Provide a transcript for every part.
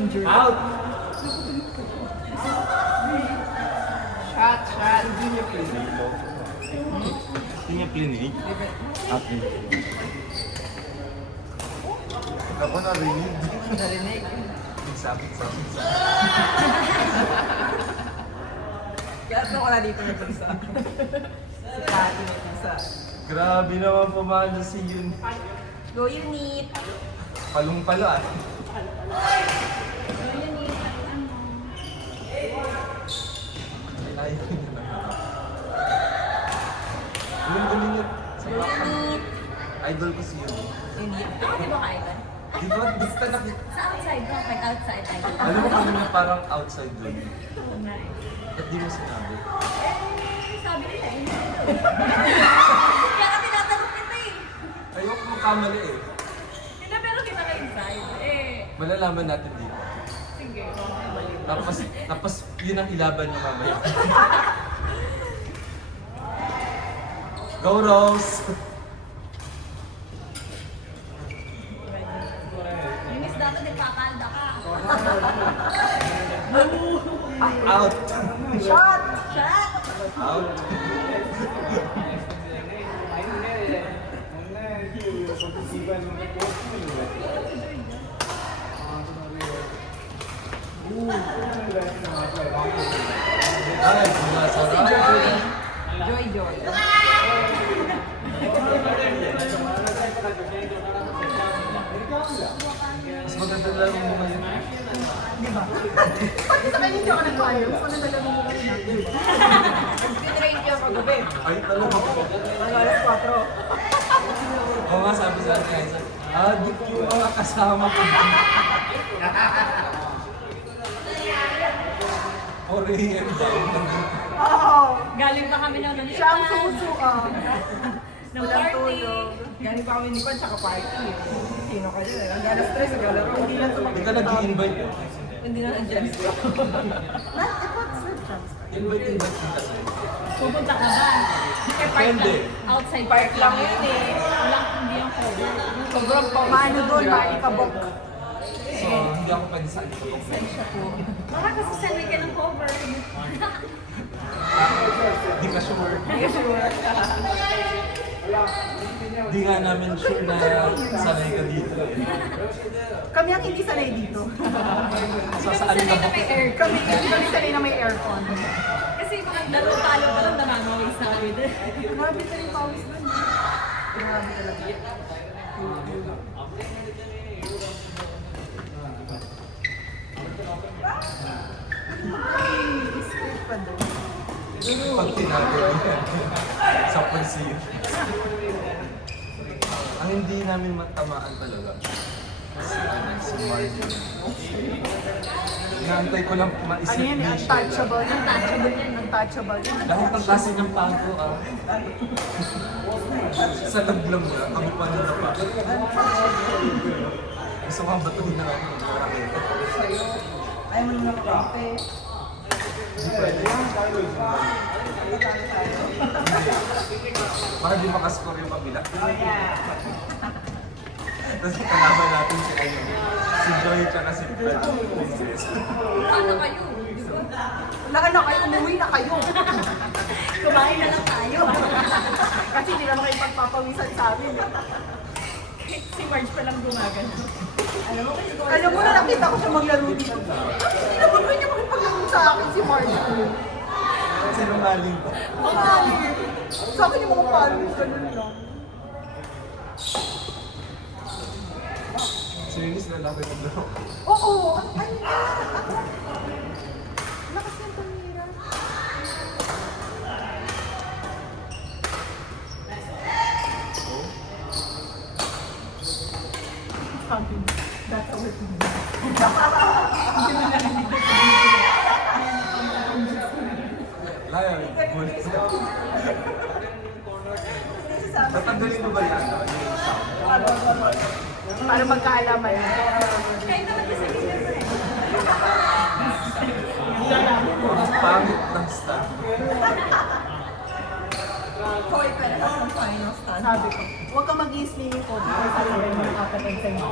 injured. Out! Shot, shot. Hindi niya plinig. Akin. Ako narinig. Narinig. Sabit-sabit. Kaya ako na dito na bulsa. Si Kati na bulsa. Grabe naman pumalo si Yun. Go unit! Palong-palo ah. Ay, galing yun. Sa Go baka. unit! Idol ko si Yun. Unit. Ako di ba kaya ba? Di ba? Basta nakita. Sa outside ko, pag outside tayo. Alam mo kami na parang outside doon. Oo nga eh. Ba't di mo sinabi? Sabi nila eh. Kaya ka tinatanong kita eh. Ayoko mo kamali eh. Hindi, pero kita ka inside. Malalaman natin dito. Sige. Tapos yun ang ilaban niyo mamaya. Go Rose! Miss dato, nagpakalda ka. Out! Shot! Shot! Out! Ay, Si Joy. Joy, Joy. Mas maganda lang mo ngayon. Pati sa kanya hindi ako nag-ayos. Ano na lang mo kasi natin? Nag-train niya ako gabi. Ay, talaga po. Ang alas 4. Oo nga, sabi sa akin, di yung mga kasama ko. Korean daw. Oo! Galing pa kami ng Siya ang suso ah. ng Walang party. tulog. Galing pa kami ni Pan, tsaka party. Sino ka dyan? Ang galas stress, ang galas hindi lang Hindi sumakit. ka nag-i-invite eh. Hindi na nandiyan. Invite din kasi. Pupunta ka ba? Eh, park Depende. lang. Outside Park lang yun eh. Walang hindi yung cover. Sobrang pamano doon, maikabok. So, hindi ako pwede sa ito. Baka kasi sanay ka ng cover. Hindi ka sure. Hindi ka sure. Hindi nga namin sure na sanay ka dito eh. Kami ang hindi sanay dito. So, saan ka ba? Kami hindi kami sanay na may aircon. Kasi mga laro tayo pa lang namamawis na kami din. Grabe na yung pawis doon. Grabe talaga. Isip pa doon. Pag tinabi sa pansin. Ang hindi namin matamaan talaga. Si Martin. Inaantay ko lang maisip Ano yan? niya siya. Untouchable yan. Untouchable yan. Untouchable yan. Lahat ng klase niyang pago ah. Sa laglam niya, kami pa nila pa. Gusto ko ang batuhin na ako. Ayaw mo naman kape. Hindi pwede. Para di makascore yung kabila. Tapos kalaban natin si Ayo. Si Joy tsaka si Fred. Paano kayo? Wala na kayo. Umuwi na kayo. Kumain na lang tayo. Kasi hindi naman kayo pagpapawisan sa amin. Si Marge pa lang gumagano. Alam mo na nakita ko siya maglaro dito. Hindi naman kayo makipaglaro sa akin si Marjo. Sinungaling ko. Sa akin yung mga followers, ganun lang. Serious na lang ng laro. Oo! Ay, lakas ng tumira. Sabi, that's all it is. Laya, gulit. Tatanggalin mo ba yan? Para magkaalaman. Kahit naman kasi siyempre. Pangit ng stand. Hoy, pala ka sa final stand. Sabi ko, huwag ka mag-i-swimming ko because sasabihin mo nakapatid sa'yo.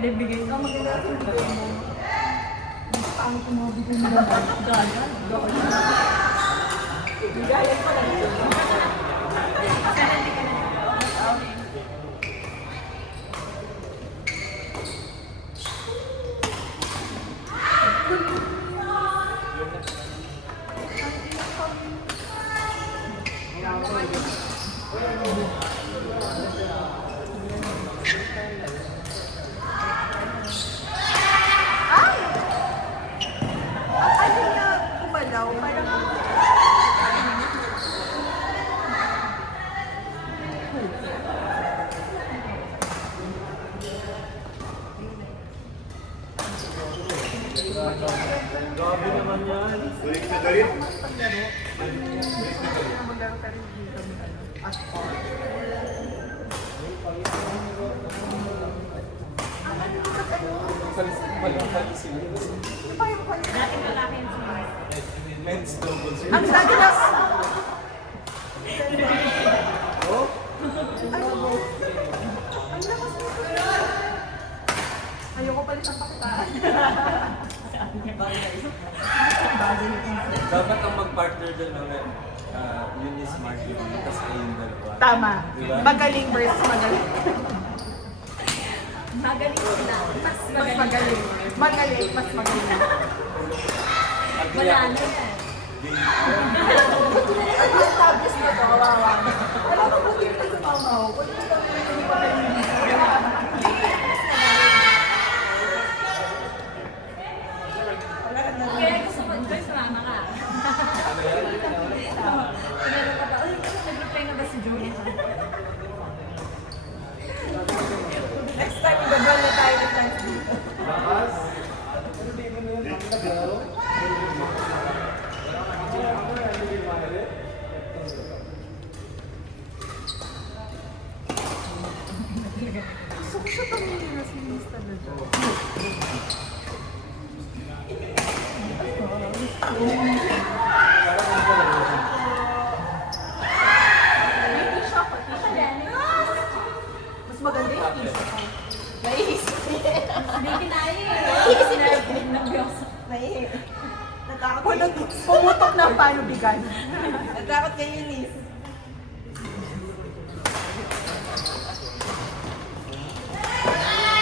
maganda yung bigay ko. Maganda yung bigay mo. Paano kung mga bigay mo naman? Gaga. Bigayan pa lang ito. Ano na kumalaw? Parang Grabe naman yan. Galit na galit. maglaro ka rin dito. Asphalt. Ano pa yung kanya? Dating lalaki yung sumunod. Men's doubles. Ang dati na... Oh? Ano? Ang lakas nito. Ayoko palit ang pakitaan. Dapat ang mag-partner doon ng yun is Marky, tapos kayong dalawa. Tama. Diba? Magaling versus magaling. Magaling sila. Mas Mas magaling. magaling. Magaling, mas magaling. Wala na yan. At establish na to, kawawa. Wala ka po dito sa pamaw. Pwede mo kami hindi pa rin. Kaya gusto ko, Joy, sumama ka. Meron ka ba? Uy, nag-reply na ba si Joy? Next time, gagawin na tayo ng dance dito. Lakas. Gusto ko siya pamilya na si Mista na dyan. Mas maganda yung t-shirt. Naiisip niya. Hindi kinaya eh. Naiisip niya. Nagbiyoso. Natakot kayo. Pumutok na paano bigan. Natakot kayo, Nis.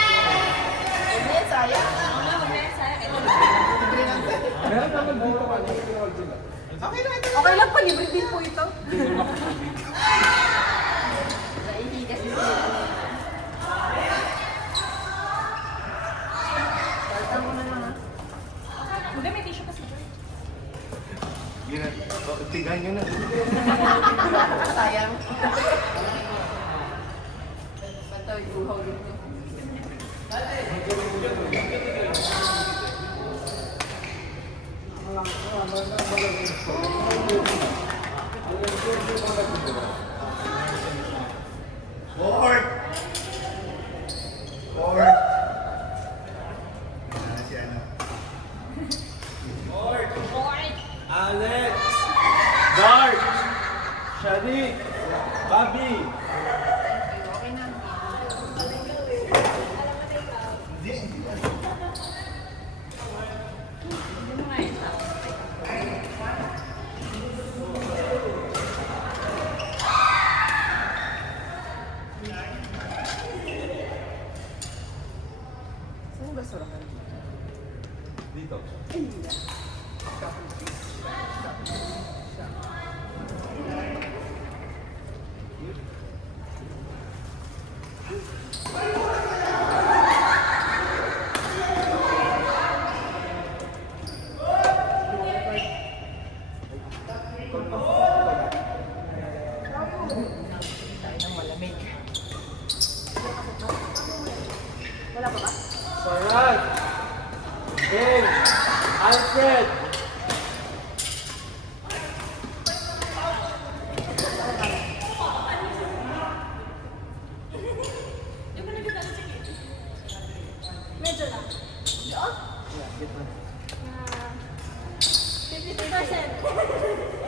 Hindi, sayang. Wala, wag na yan, sayang. Ito. Meron naman dito kanina. Okay lang ito. Okay lang pa, libre din po ito. Naihi kasi sila. Hindi, may tissue pa si Joy. Yun na. Tigahan nyo na. Sayang. Bato, iuhaw dito. Forward! Forward! Si ano? Alex! Dart! Shadi! Bobby! Hindi mo nga isa. Saan ba surakan? Dito. Tayo ng malamig. Wala pa ba? Sarat! Ben! Alfred! Medyo lang. Yeah, get one. 50%.